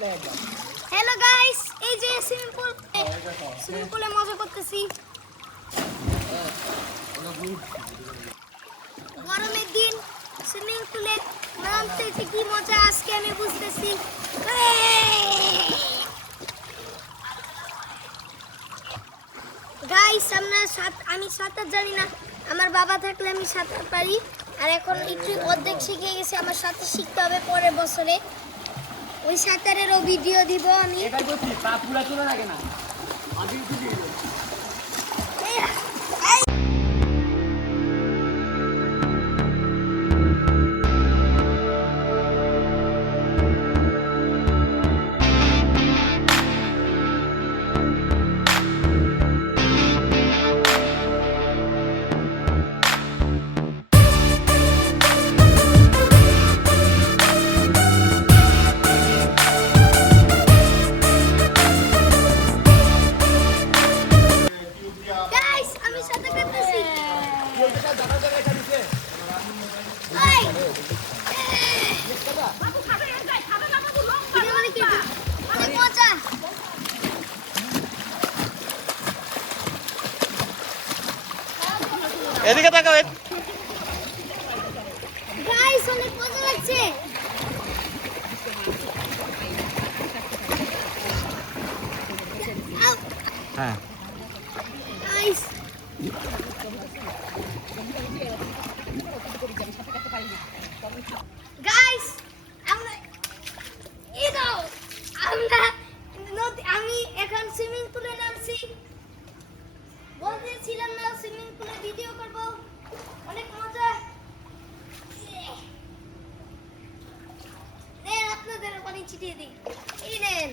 Hello guys, এই যে swimming পুলে মজা করতেছি। গরমের দিন সুইমিং পুলে নামতে কি মজা আজকে আমি বুঝতেছি। গাইস আমি সাঁতার জানি না, আমার বাবা থাকলে আমি সাঁতার পারি। আর এখন একটু অর্ধেক শিখে গেছি, আমার সাঁতার শিখতে হবে পরের বছরে। ওই সাঁতারেরও ভিডিও দিব আমি। এটা করছি পা পুরা চলে লাগে না আমি ভিডিও এদিকে তাকাবেন। গাইস অনেক মজা লাগছে। হ্যাঁ গাইস গাইস আমি এখন সুইমিং পুলে নামছি। বলতেছিলাম না সুইমিং পুলে ভিডিও করব, অনেক মজা। নেন আপনাদের পানি ছিটিয়ে দিই, এই নেন।